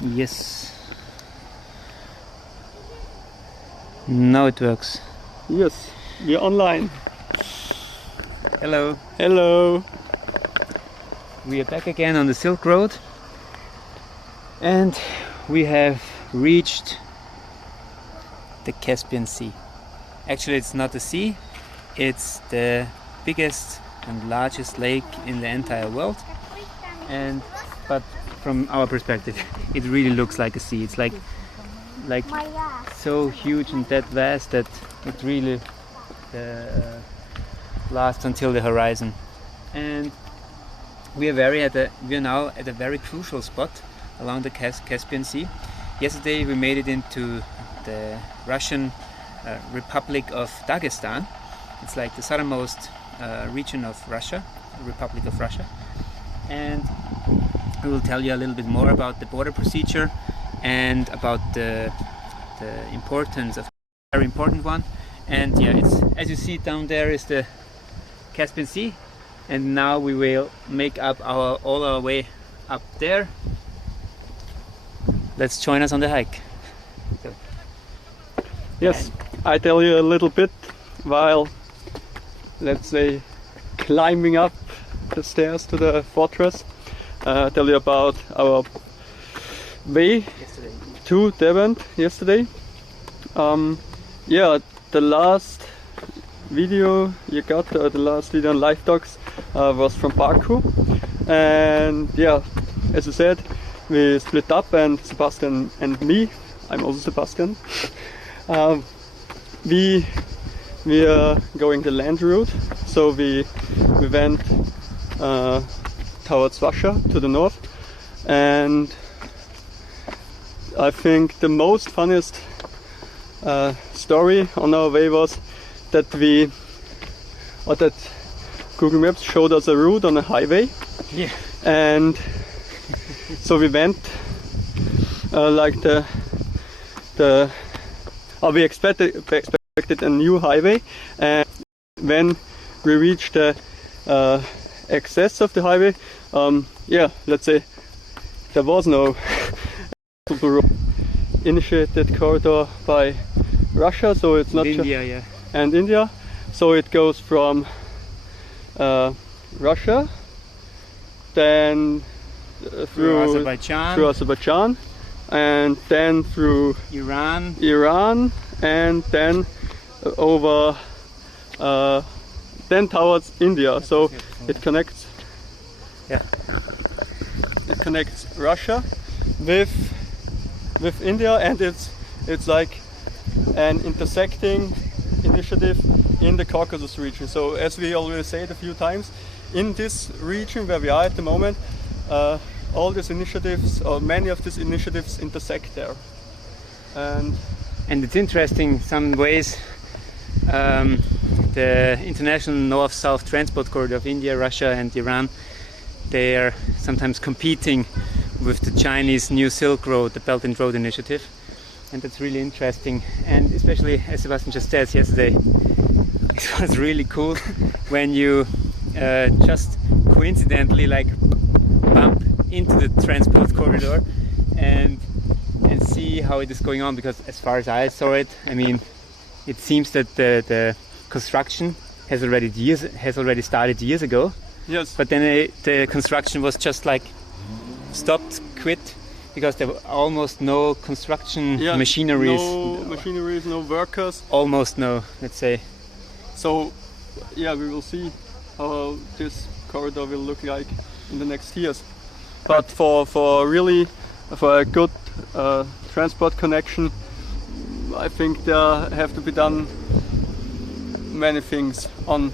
Yes. Now it works. Yes, we're online. Hello. Hello. We are back again on the Silk Road and we have reached the Caspian Sea. Actually, it's not a sea, it's the biggest and largest lake in the entire world. But from our perspective, it really looks like a sea. It's like so huge and that vast that it really lasts until the horizon. And we are now at a very crucial spot along the Caspian Sea. Yesterday we made it into the Russian Republic of Dagestan. It's like the southernmost region of Russia, Republic of Russia. And we will tell you a little bit more about the border procedure and about the importance of a very important one. And yeah, it's, as you see down there is the Caspian Sea, and now we will make up all our way up there. Let's join us on the hike. Yes, I tell you a little bit while, let's say, climbing up the stairs to the fortress. Tell you about our way to Devent yesterday. Yeah, the last video you got, the last video on Live Dogs was from Baku, and yeah, as I said, we split up, and Sebastian and me, I'm also Sebastian, we are going the land route, so we went towards Russia to the north, and I think the most funniest story on our way was that that Google Maps showed us a route on a highway. Yeah. And so we went like we expected a new highway, and when we reached the excess of the highway, yeah, let's say there was no initiated corridor by Russia, so it's not India, yeah. And India, so it goes from Russia, then through Azerbaijan, and then through Iran, and then over then towards India. So it connects. Yeah. It connects Russia with India, and it's like an intersecting initiative in the Caucasus region. So as we already said a few times, in this region where we are at the moment, all these initiatives, or many of these initiatives, intersect there. And it's interesting, some ways the international north-south transport corridor of India, Russia and Iran, they are sometimes competing with the Chinese New Silk Road, the Belt and Road Initiative. And that's really interesting, and especially, as Sebastian just said yesterday, it was really cool when you just coincidentally bump into the transport corridor and see how it is going on, because as far as I saw it, I mean, it seems that the construction has already started years ago. yes, But then the construction was just stopped, quit, because there were almost no construction machineries. No machineries, no workers. Almost no, let's say. So yeah, we will see how this corridor will look like in the next years. But for a good transport connection, I think there have to be done many things on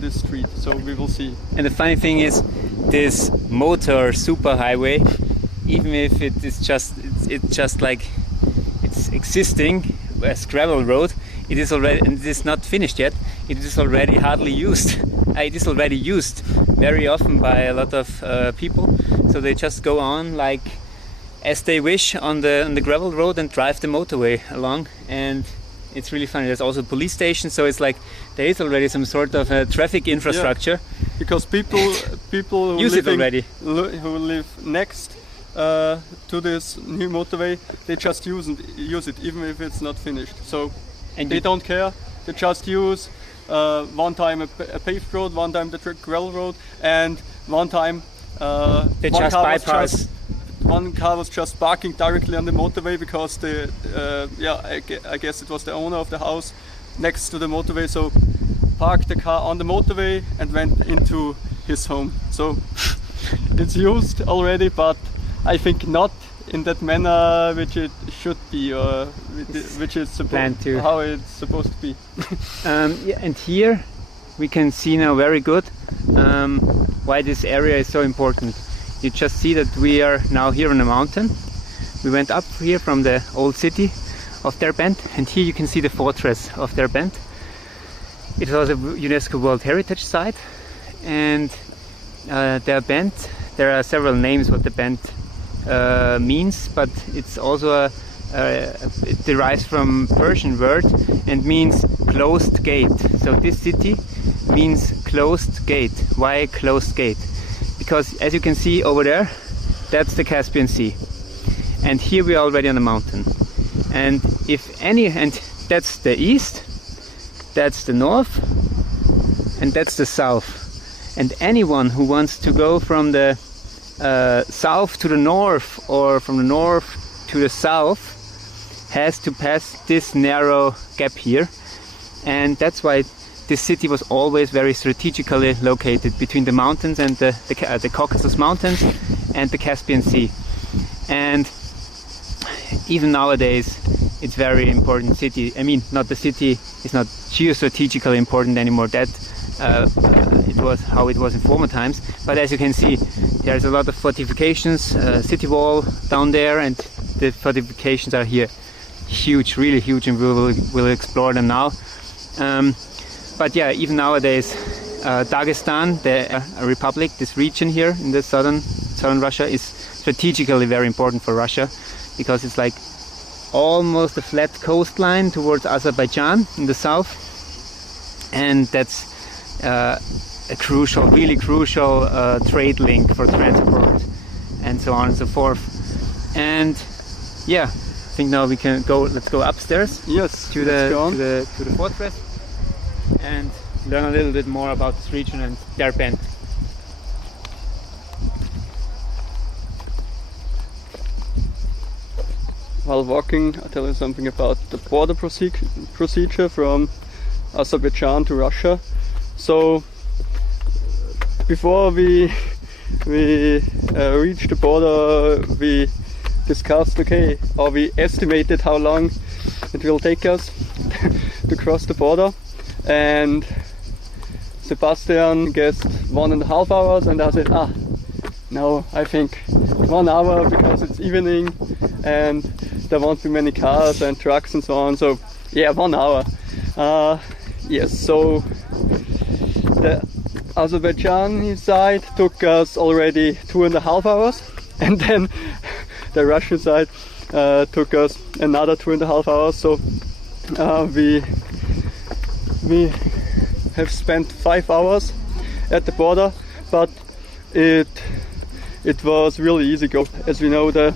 this street. So we will see. And the funny thing is, this motor superhighway, even if it's just like it's existing as gravel road, it is already, and it is not finished yet, it is already hardly used. It is already used very often by a lot of people, so they just go on as they wish on the gravel road and drive the motorway along. And it's really funny. There's also a police station, so it's like there is already some sort of traffic infrastructure. Yeah, because people who use it already. Who live next to this new motorway, they just use it even if it's not finished. So And they you- don't care. They just use one time a paved road, one time the gravel road, and one time They one just car was bypass. one car was just parking directly on the motorway because the I guess it was the owner of the house next to the motorway, so parked the car on the motorway and went into his home. So it's used already, but I think not in that manner which it should be, or which is planned to. how it's supposed to be. Yeah, and here we can see now very good why this area is so important. You just see that we are now here on a mountain. We went up here from the old city of Derbent, and here you can see the fortress of Derbent. It was a UNESCO World Heritage Site, and Derbent, there are several names what Derbent means, but it's also it derives from Persian word and means closed gate. So this city means closed gate. Why closed gate? Because as you can see over there, that's the Caspian Sea, and here we are already on the mountain. And and that's the east, that's the north, and that's the south. And anyone who wants to go from the south to the north or from the north to the south has to pass this narrow gap here, and that's why this city was always very strategically located between the mountains and the Caucasus Mountains and the Caspian Sea. And even nowadays it's very important city. I mean, not the city is not geostrategically important anymore. That it was how it was in former times. But as you can see, there's a lot of fortifications, city wall down there, and the fortifications are here. Huge, really huge, and we'll explore them now. But yeah, even nowadays, Dagestan, the republic, this region here in the southern Russia, is strategically very important for Russia, because it's like almost a flat coastline towards Azerbaijan in the south, and that's a crucial, really crucial trade link for transport and so on and so forth. And yeah, I think now we can go. Let's go upstairs. Yes, to the fortress and learn a little bit more about this region and Derbent. While walking, I'll tell you something about the border procedure from Azerbaijan to Russia. So before we reached the border, we discussed, okay, or we estimated how long it will take us to cross the border, and Sebastian guessed 1.5 hours, and I said, no, I think 1 hour, because it's evening and there won't be many cars and trucks and so on. So yeah, 1 hour. Yes, so the Azerbaijani side took us already 2.5 hours, and then the Russian side took us another 2.5 hours. So we have spent 5 hours at the border, but it was really easy go. As we know, the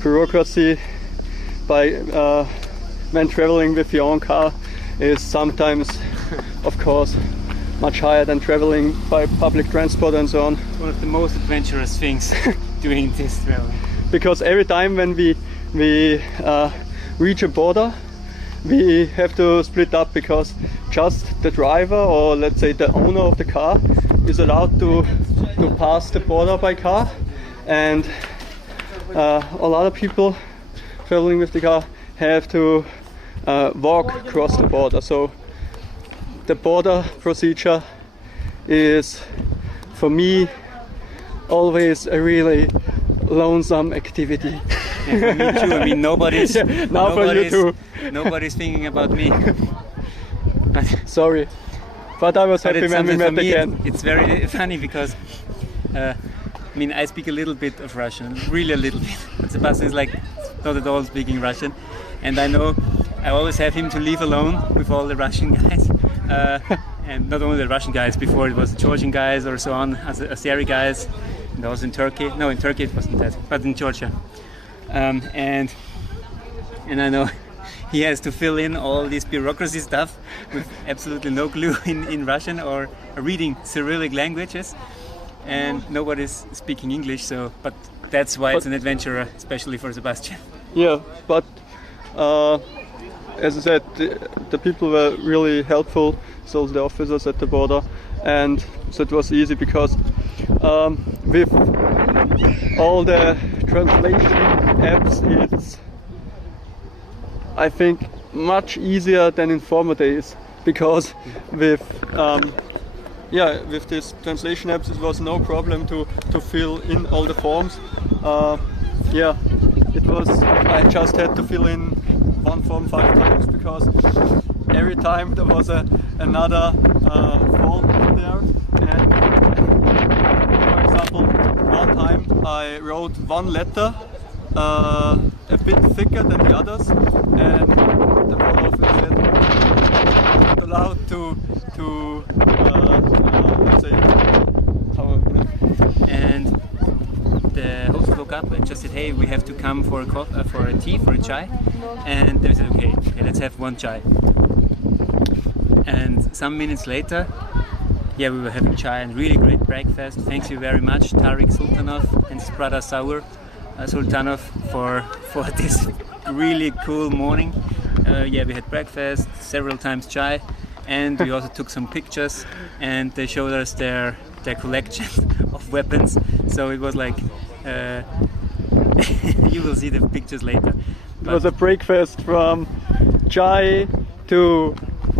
bureaucracy by when traveling with your own car is sometimes, of course, much higher than traveling by public transport and so on. One of the most adventurous things doing this travel. Because every time when we reach a border, we have to split up, because just the driver, or let's say the owner of the car, is allowed to pass the border by car, and a lot of people traveling with the car have to walk across the border. So the border procedure is, for me, always a really lonesome activity. And for me too. I mean, nobody's now for you too. Nobody's thinking about me. But, Sorry, but I was but happy it's when we something for met me. again. It's very funny because I mean, I speak a little bit of Russian, really a little bit. But Sebastian is like not at all speaking Russian, and I know I always have him to leave alone with all the Russian guys, and not only the Russian guys. Before it was the Georgian guys or so on, Azeri guys, That was in Turkey. No, in Turkey it wasn't that, but in Georgia. And I know he has to fill in all this bureaucracy stuff with absolutely no clue in Russian or reading Cyrillic languages, and nobody's speaking English. So, but that's why it's an adventure, especially for Sebastian. Yeah, but as I said, the people were really helpful, so the officers at the border, and so it was easy because with all the translation apps, it's, I think, much easier than in former days, because with with this translation apps it was no problem to fill in all the forms. It was, I just had to fill in one form 5 times because every time there was another fault in there. And for example, one time I wrote one letter a bit thicker than the others, and the border officer said I'm not allowed to let's say, how, you know. And the host woke up and just said, "Hey, we have to come for a tea, for a chai." And they said, "Okay, let's have one chai." And some minutes later, we were having chai and really great breakfast. Thank you very much, Tariq Sultanov and his brother Saur Sultanov for this really cool morning. We had breakfast, several times chai, and we also took some pictures, and they showed us their collection of weapons. So it was like you will see the pictures later. It was a breakfast from chai to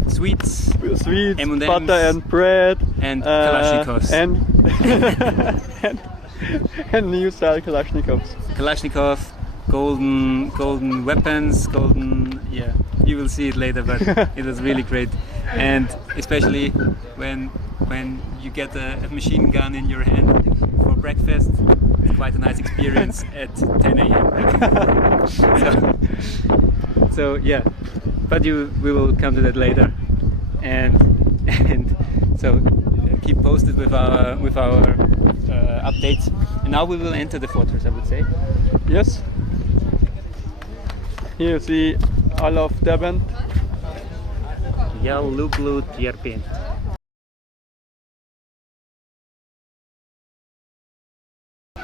sweets, M&Ms, butter and bread, and Kalashnikovs, and new style Kalashnikovs. Kalashnikov, golden weapons, you will see it later, but it was really great. And especially when you get a machine gun in your hand for breakfast, it's quite a nice experience at 10 a.m. so but we will come to that later, and so keep posted with our updates. And now we will enter the fortress, I would say. Yes. Here you see Isle of Derwent. Yaluglu Djerbent.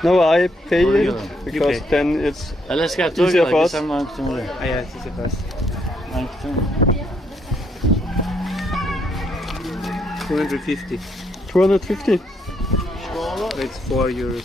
No, I pay it because then it's easier for us. 250. 250. It's €4.